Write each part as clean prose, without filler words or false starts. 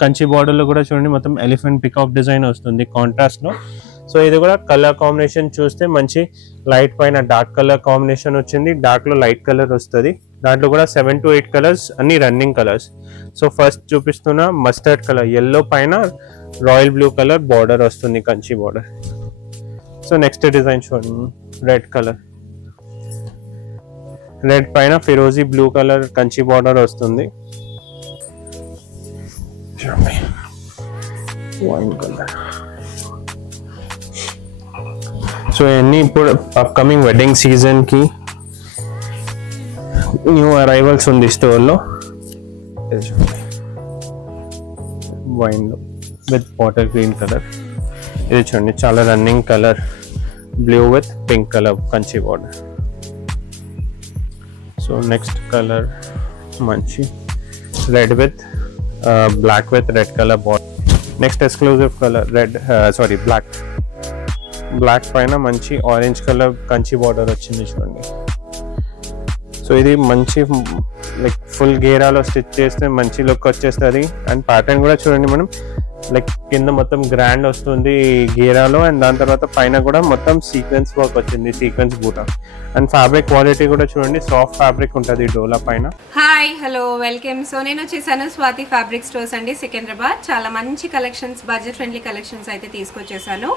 Kanchi border లో కూడా చూడండి మొత్తం ఎలిఫెంట్ పికాక్ డిజైన్ వస్తుంది కాంట్రాస్ట్ లో. సో ఇది కూడా కలర్ కాంబినేషన్ చూస్తే మంచి లైట్ పైన డార్క్ కలర్ కాంబినేషన్ వచ్చింది, డార్క్ లో లైట్ కలర్ వస్తుంది. దాంట్లో కూడా 7 to 8 కలర్స్, అన్ని రన్నింగ్ కలర్స్. సో ఫస్ట్ చూపిస్తున్న మస్టర్డ్ కలర్, ఎల్లో పైన రాయల్ బ్లూ కలర్ బార్డర్ వస్తుంది, Kanchi border. So next design చూడండి, రెడ్ కలర్, రెడ్ పైన ఫిరోజీ బ్లూ కలర్ కంచి బార్డర్ వస్తుంది. Wine colour. సో ఇవన్నీ ఇప్పుడు అప్కమింగ్ వెడ్డింగ్ సీజన్ కి న్యూ అరైవల్స్ ఉంది స్టోర్ లో. వైన్ లో విత్ వాటర్ గ్రీన్ కలర్, ఇది చూడండి చాలా running colour, blue with pink colour Kanchi border. So next colour మంచి red with black with red colour border. Next exclusive colour red, black పైన మంచి ఆరెంజ్ కలర్ కంచి బార్డర్ వచ్చింది చూడండి. సో ఇది మంచి లైక్ ఫుల్ గేరాలో స్టిచ్ చేస్తే మంచి లుక్ వచ్చేస్తుంది. అండ్ ప్యాటర్న్ కూడా చూడండి మనం లైక్ కింద మొత్తం గ్రాండ్ వస్తుంది గేరాలో, అండ్ దాని తర్వాత పైన కూడా మొత్తం సీక్వెన్స్ వర్క్ వచ్చింది, సీక్వెన్స్ బూటా. అండ్ ఫ్యాబ్రిక్ క్వాలిటీ కూడా చూడండి సాఫ్ట్ ఫ్యాబ్రిక్ ఉంటుంది డోలా పైన. Hi hello welcome. సో నేను వచ్చేసాను స్వాతి ఫ్యాబ్రిక్ స్టోర్స్ అండి, సికింద్రాబాద్. చాలా మంచి కలెక్షన్స్, బడ్జెట్ ఫ్రెండ్లీ కలెక్షన్స్ అయితే తీసుకొచ్చేసాను.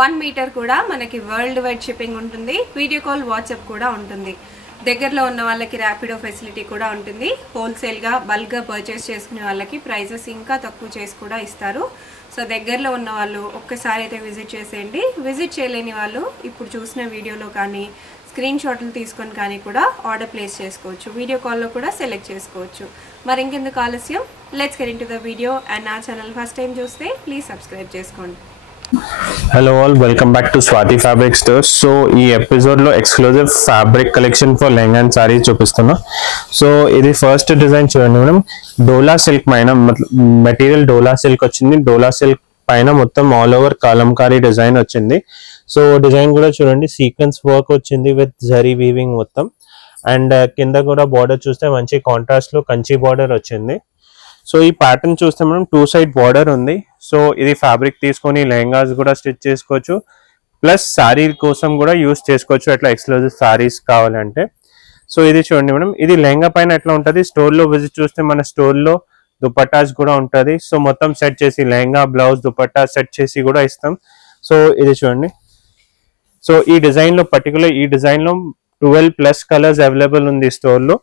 1 మీటర్ కూడా మనకి వరల్డ్ వైడ్ షిప్పింగ్ ఉంటుంది, వీడియో కాల్ వాట్సాప్ కూడా ఉంటుంది. దగ్గరలో ఉన్న వాళ్ళకి ర్యాపిడో ఫెసిలిటీ కూడా ఉంటుంది. హోల్సేల్గా బల్క్గా పర్చేస్ చేసుకునే వాళ్ళకి ప్రైజెస్ ఇంకా తక్కువ చేసి కూడా ఇస్తారు. సో దగ్గరలో ఉన్న వాళ్ళు ఒక్కసారి అయితే విజిట్ చేసేయండి. విజిట్ చేయలేని వాళ్ళు ఇప్పుడు చూసిన వీడియోలో కానీ స్క్రీన్ షాట్లు తీసుకొని కానీ కూడా ఆర్డర్ ప్లేస్ చేసుకోవచ్చు, వీడియో కాల్లో కూడా సెలెక్ట్ చేసుకోవచ్చు. మరి ఇంకెందుకు ఆలస్యం, let's get into the video. And నా ఛానల్ ఫస్ట్ టైం చూస్తే ప్లీజ్ సబ్స్క్రైబ్ చేసుకోండి. Hello all, welcome back to Swathi fabric stores. So ఈ ఎపిసోడ్ లో exclusive fabric collection for lehenga and saris చూపిస్తున్నా. సో ఇది ఫస్ట్ డిజైన్ చూడండి మనం, డోలా సిల్క్ పైన మెటీరియల్ డోలా సిల్క్ వచ్చింది. డోలా సిల్క్ పైన మొత్తం ఆల్ ఓవర్ కలంకారీ డిజైన్ వచ్చింది. సో డిజైన్ కూడా చూడండి సీక్వెన్స్ వర్క్ వచ్చింది విత్ జరీ వీవింగ్ మొత్తం. అండ్ కింద కూడా బార్డర్ చూస్తే మంచి కాంట్రాస్ట్ లో కంచి బార్డర్ వచ్చింది. సో ఈ ప్యాటర్న్ చూస్తే మనం 2 సైడ్ బార్డర్ ఉంది. సో ఇది ఫ్యాబ్రిక్ తీసుకొని లెహంగాస్ కూడా స్టిచ్ చేసుకోవచ్చు, ప్లస్ శారీ కోసం కూడా యూస్ చేసుకోవచ్చు అట్లా ఎక్స్క్లూజివ్ శారీస్ కావాలంటే. సో ఇది చూడండి మనం, ఇది లెహంగా పైన ఎట్లా ఉంటుంది, స్టోర్ లో విజిట్ చూస్తే మన స్టోర్ లో దుపట్టాస్ కూడా ఉంటుంది. సో మొత్తం సెట్ చేసి లెహంగా బ్లౌజ్ దుపట్టా సెట్ చేసి కూడా ఇస్తాం. సో ఇది చూడండి, సో ఈ డిజైన్ లో పర్టికులర్ ఈ డిజైన్ లో 12+ కలర్స్ అవైలబుల్ ఉంది స్టోర్ లో.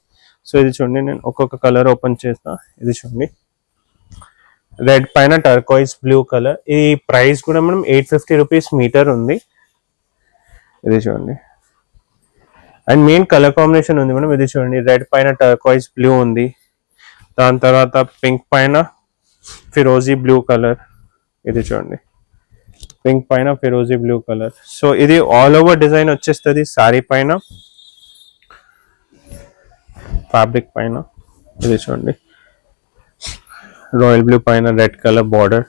సో ఇది చూడండి, నేను ఒక్కొక్క కలర్ ఓపెన్ చేస్తా. ఇది చూడండి రెడ్ పైన టర్కోయిస్ బ్లూ కలర్, ఈ ప్రైస్ కూడా మనం 850 రూపీస్ మీటర్ ఉంది. ఇది చూడండి, అండ్ మెయిన్ కలర్ కాంబినేషన్ ఉంది మనం. ఇది చూడండి రెడ్ పైన టర్కోయిస్ బ్లూ ఉంది, దాని తర్వాత పింక్ పైన ఫిరోజీ బ్లూ కలర్. ఇది చూడండి పింక్ పైన ఫిరోజీ బ్లూ కలర్. సో ఇది ఆల్ ఓవర్ డిజైన్ వచ్చేస్తుంది సారీ పైన, ఫ్యాబ్రిక్ పైన. ఇది చూడండి రాయల్ బ్లూ పైన రెడ్ కలర్ బార్డర్.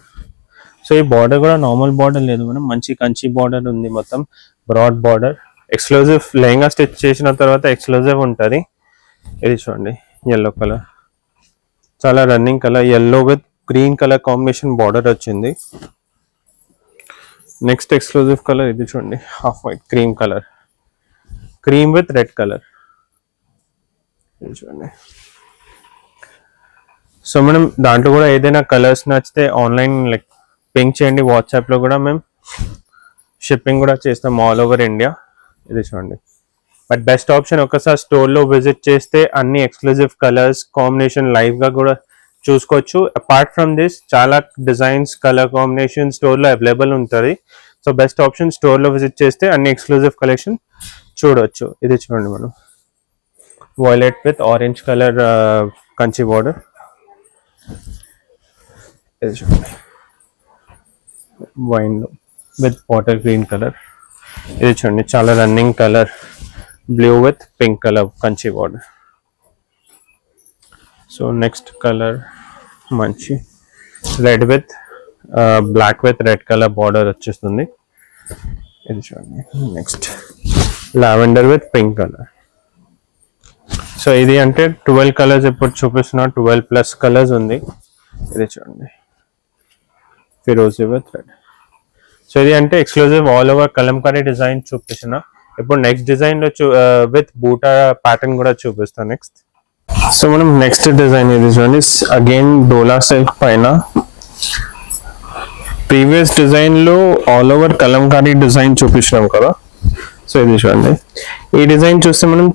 సో ఈ బార్డర్ కూడా నార్మల్ బార్డర్ లేదు మనం, మంచి కంచి బార్డర్ ఉంది, మొత్తం broad border. Exclusive lehenga stitch చేసిన తర్వాత ఎక్స్క్లూజివ్ ఉంటుంది. ఇది చూడండి ఎల్లో కలర్, చాలా running colour, yellow with green colour combination border వచ్చింది. నెక్స్ట్ ఎక్స్క్లూజివ్ కలర్ ఇది చూడండి, half white cream colour, cream with red colour. చూడండి, సో మనం దాంట్లో కూడా ఏదైనా కలర్స్ నచ్చితే ఆన్లైన్ లైక్ పింక్ చేయండి, వాట్సాప్లో కూడా మేము షిప్పింగ్ కూడా చేస్తాం ఆల్ ఓవర్ ఇండియా. ఇది చూడండి, బట్ బెస్ట్ ఆప్షన్ ఒకసారి స్టోర్లో విజిట్ చేస్తే అన్ని ఎక్స్క్లూజివ్ కలర్స్ కాంబినేషన్ లైవ్గా కూడా చూసుకోవచ్చు. అపార్ట్ ఫ్రమ్ దిస్ చాలా డిజైన్స్ కలర్ కాంబినేషన్ స్టోర్లో అవైలబుల్ ఉంటుంది. సో బెస్ట్ ఆప్షన్ స్టోర్లో విజిట్ చేస్తే అన్ని ఎక్స్క్లూజివ్ కలెక్షన్ చూడవచ్చు. ఇది చూడండి మనం violet with orange colour Kanchi border. ఇది చూడండి wine with water green colour. ఇది చూడండి చాలా running colour, blue with pink colour Kanchi border. So next colour మంచి red with black with red colour border వచ్చేస్తుంది. ఇది చూడండి next lavender with pink colour. So ఇది అంటే 12 కలర్స్ ఇప్పుడు చూపిస్తున్నా, 12+ కలర్స్ ఉంది. ఇది చూడండి ఫిరోజీ విత్ రెడ్. సో ఇది అంటే exclusive all over Kalamkari design చూపించిన. ఇప్పుడు నెక్స్ట్ డిజైన్ లో విత్ బూటా ప్యాటర్న్ కూడా చూపిస్తాను నెక్స్ట్. సో మనం నెక్స్ట్ డిజైన్ ఇది చూడండి, అగైన్ డోలా సిల్క్ పైన. ప్రీవియస్ డిజైన్ లో ఆల్ ఓవర్ కలంకారీ డిజైన్ చూపించినాం కదా. సో ఇది చూడండి, ఈ డిజైన్ చూస్తే మనం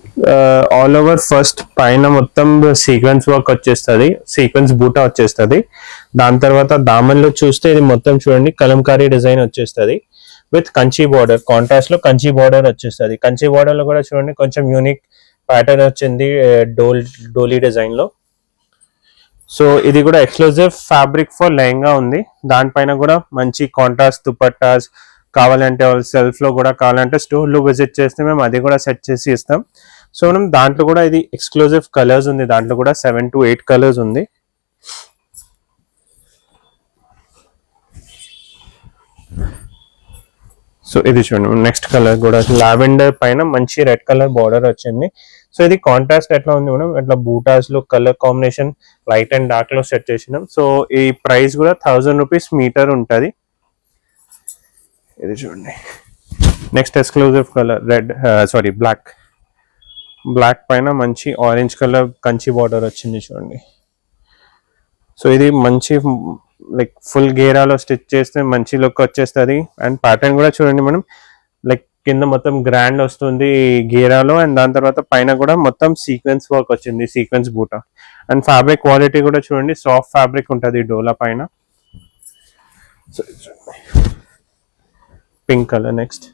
ఆల్ ఓవర్ ఫస్ట్ పైన మొత్తం సీక్వెన్స్ వర్క్ వచ్చేస్తుంది, సీక్వెన్స్ బూటా వచ్చేస్తుంది. దాని తర్వాత దామన్లో చూస్తే ఇది మొత్తం చూడండి కలంకారీ డిజైన్ వచ్చేస్తుంది విత్ కంచి బార్డర్, కాంట్రాస్ట్ లో కంచి బార్డర్ వచ్చేస్తుంది. కంచి బార్డర్ లో కూడా చూడండి కొంచెం యూనిక్ ప్యాటర్న్ వచ్చింది డోలీ డిజైన్ లో. సో ఇది కూడా ఎక్స్క్లూజివ్ ఫ్యాబ్రిక్ ఫర్ లెహంగా ఉంది. దానిపైన కూడా మంచి కాంట్రాస్ట్ దుపట్టాస్ కావాలంటే సెల్ఫ్ లో కూడా కావాలంటే స్టోర్ లో విజిట్ చేస్తే మేము అది కూడా సెట్ చేసి ఇస్తాం. సో మనం దాంట్లో కూడా ఇది ఎక్స్క్లూజివ్ కలర్స్ ఉంది, దాంట్లో కూడా 7 to 8 కలర్స్ ఉంది. సో ఇది చూడండి నెక్స్ట్ కలర్ కూడా లావెండర్ పైన మంచి రెడ్ కలర్ బార్డర్ వచ్చింది. సో ఇది కాంట్రాస్ట్ ఎట్లా ఉంది మనం ఇట్లా బూటాస్ లో colour combination light and dark లో సెట్ చేసినాం. సో ఈ ప్రైస్ కూడా 1000 రూపీస్ మీటర్ ఉంటుంది. ఇది చూడండి next exclusive colour red black పైన మంచి ఆరెంజ్ కలర్ కంచి బార్డర్ వచ్చింది చూడండి. సో ఇది మంచి లైక్ ఫుల్ గేరాలో స్టిచ్ చేస్తే మంచి లుక్ వచ్చేస్తుంది. అండ్ ప్యాటర్న్ కూడా చూడండి మనం లైక్ కింద మొత్తం గ్రాండ్ వస్తుంది గేరాలో, అండ్ దాని తర్వాత పైన కూడా మొత్తం సీక్వెన్స్ వర్క్ వచ్చింది, సీక్వెన్స్ బూటా. అండ్ ఫ్యాబ్రిక్ క్వాలిటీ కూడా చూడండి సాఫ్ట్ ఫ్యాబ్రిక్ ఉంటుంది డోలా పైన. So pink colour next.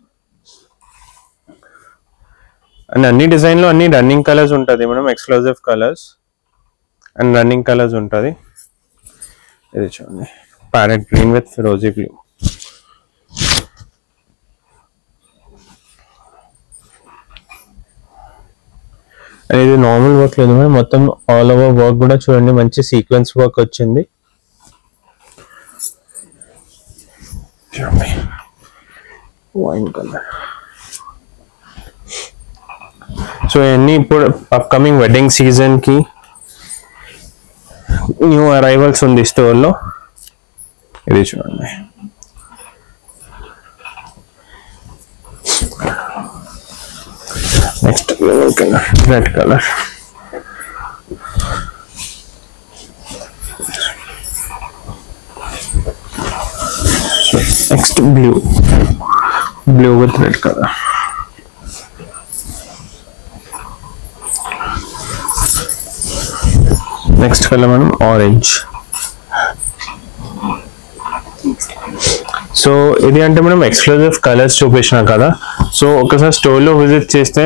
And అన్ని డిజైన్లో అన్ని రన్నింగ్ కలర్స్ ఉంటుంది మనం, exclusive colours and running colours ఉంటుంది. ఇది చూడండి ప్యారెట్ గ్రీన్ విత్ ఫిరోజీ బ్లూ. అండ్ ఇది నార్మల్ వర్క్ లేదు మేడం, మొత్తం ఆల్ ఓవర్ వర్క్ కూడా చూడండి మంచి సీక్వెన్స్ వర్క్ వచ్చింది. Wine colour. సో ఇవన్నీ ఇప్పుడు అప్కమింగ్ వెడ్డింగ్ సీజన్ కి న్యూ అరైవల్స్ ఉంది స్టోర్ లో. ఇది చూడండి next colour red colour. Next blue with red colour. Next colour మనం ఆరెంజ్. సో ఇది అంటే మనం ఎక్స్క్లూజివ్ కలర్స్ చూపించినా కదా. సో ఒకసారి స్టోర్లో విజిట్ చేస్తే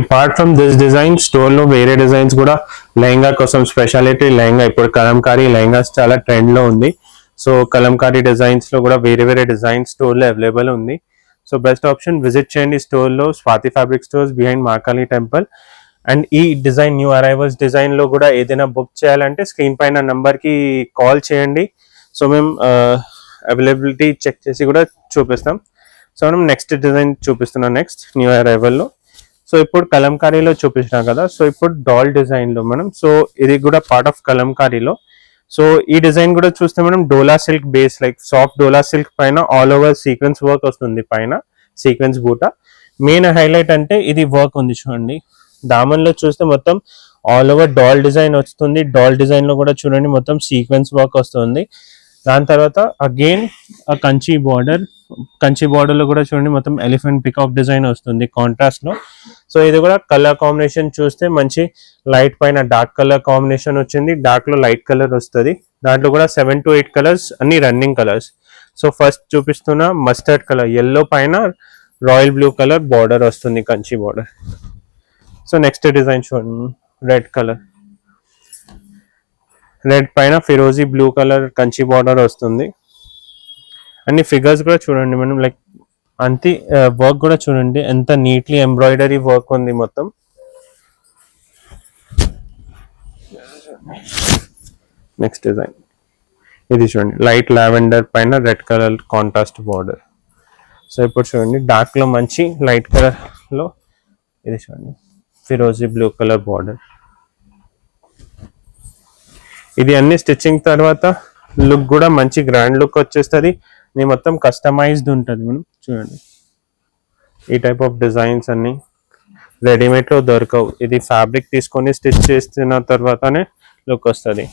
అపార్ట్ ఫ్రమ్ దిస్ డిజైన్ స్టోర్లో వేరే డిజైన్స్ కూడా లెహంగా కోసం స్పెషాలిటీ లెహంగా, ఇప్పుడు కలంకారీ లెహంగాస్ చాలా ట్రెండ్లో ఉంది. సో కలంకారీ డిజైన్స్లో కూడా వేరే వేరే డిజైన్ స్టోర్లో అవైలబుల్ ఉంది. సో బెస్ట్ ఆప్షన్ విజిట్ చేయండి స్టోర్లో, Swathi fabric stores behind Mahakali temple. And ఈ డిజైన్ న్యూ అరైవల్స్ డిజైన్లో కూడా ఏదైనా బుక్ చేయాలంటే స్క్రీన్ పైన నంబర్కి కాల్ చేయండి. సో మేము అవైలబిలిటీ చెక్ చేసి కూడా చూపిస్తాం. సో మనం నెక్స్ట్ డిజైన్ చూపిస్తున్నాం నెక్స్ట్ న్యూ అరైవల్లో. సో ఇప్పుడు కలంకారీలో చూపించినాం కదా. సో ఇప్పుడు డాల్ డిజైన్లో మనం, సో ఇది కూడా పార్ట్ ఆఫ్ కలంకారీలో. సో ఈ డిజైన్ కూడా చూస్తే మనం డోలా సిల్క్ బేస్ లైక్ సాఫ్ట్ డోలా సిల్క్ పైన ఆల్ ఓవర్ సీక్వెన్స్ వర్క్ వస్తుంది, పైన సీక్వెన్స్ బూటా. మెయిన్ హైలైట్ అంటే ఇది వర్క్ ఉంది చూడండి. దామన్లో చూస్తే మొత్తం ఆల్ ఓవర్ డాల్ డిజైన్ వస్తుంది. డాల్ డిజైన్ లో కూడా చూడండి మొత్తం సీక్వెన్స్ వర్క్ వస్తుంది. దాని తర్వాత అగైన్ ఆ కంచి బార్డర్ లో కూడా చూడండి మొత్తం ఎలిఫెంట్ పికాక్ డిజైన్ వస్తుంది కాంట్రాస్ట్ లో. సో ఇది కూడా కలర్ కాంబినేషన్ చూస్తే మంచి లైట్ పైన డార్క్ కలర్ కాంబినేషన్ వచ్చింది, డార్క్ లో లైట్ కలర్ వస్తుంది. దాంట్లో కూడా 7 to 8 కలర్స్ అన్ని రన్నింగ్ కలర్స్. సో ఫస్ట్ చూపిస్తున్న మస్టర్డ్ కలర్, ఎల్లో పైన రాయల్ బ్లూ కలర్ బార్డర్ వస్తుంది, Kanchi border. So next design చూడండి రెడ్ కలర్, రెడ్ పైన ఫిరోజీ బ్లూ కలర్ కంచి బార్డర్ వస్తుంది. అన్ని ఫిగర్స్ కూడా చూడండి మనం లైక్ అంతే వర్క్ కూడా చూడండి ఎంత నీట్లీ ఎంబ్రాయిడరీ వర్క్ ఉంది మొత్తం. నెక్స్ట్ డిజైన్ ఇది చూడండి లైట్ లావెండర్ పైన red colour contrast border. So ఇప్పుడు చూడండి డార్క్ లో మంచి లైట్ కలర్ లో ఇది చూడండి ఫిరోజీ బ్లూ కలర్ బార్డర్. ఇది అన్ని స్టిచ్చింగ్ తర్వాత లుక్ కూడా మంచి గ్రాండ్ లుక్ వచ్చేస్తుంది. ఇది మొత్తం కస్టమైజ్డ్ ఉంటుంది మనం చూడండి. ఈ టైప్ ఆఫ్ డిజైన్స్ అన్ని రెడీమేడ్లో దొరకవు. ఇది ఫ్యాబ్రిక్ తీసుకొని స్టిచ్ చేస్తున్న తర్వాతనే లుక్ వస్తుంది.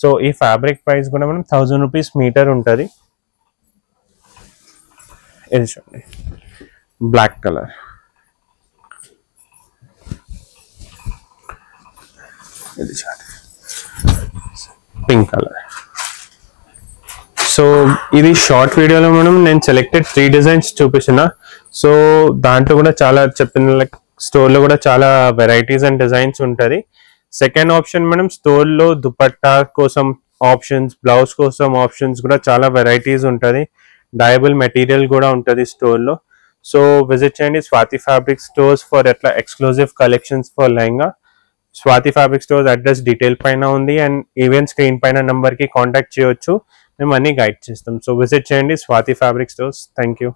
సో ఈ ఫ్యాబ్రిక్ ప్రైస్ కూడా మనం 1000 రూపీస్ మీటర్ ఉంటుంది. ఇది చూడండి బ్లాక్ కలర్. ఇది చూడండి పింక్ కలర్. సో ఇది షార్ట్ వీడియోలో నేను సెలెక్టెడ్ 3 డిజైన్స్ చూపించిన. సో దాంట్లో కూడా చాలా చెప్పిన లైక్ స్టోర్లో కూడా చాలా వెరైటీస్ అండ్ డిజైన్స్ ఉంటుంది. సెకండ్ ఆప్షన్ మనం స్టోర్లో దుపట్టా కోసం ఆప్షన్స్, బ్లౌజ్ కోసం ఆప్షన్స్ కూడా చాలా వెరైటీస్ ఉంటుంది. డయబుల్ మెటీరియల్ కూడా ఉంటుంది స్టోర్లో. సో విజిట్ చేయండి స్వాతి ఫ్యాబ్రిక్ స్టోర్స్ ఫర్ ఎట్లా exclusive collections for lehenga. Swathi fabric stores address detail పైన ఉంది అండ్ ఈవెన్ స్క్రీన్ పైన నెంబర్కి కాంటాక్ట్ చేయొచ్చు. మేము అన్ని గైడ్ చేస్తాం. సో విజిట్ చేయండి Swathi fabric stores. Thank you.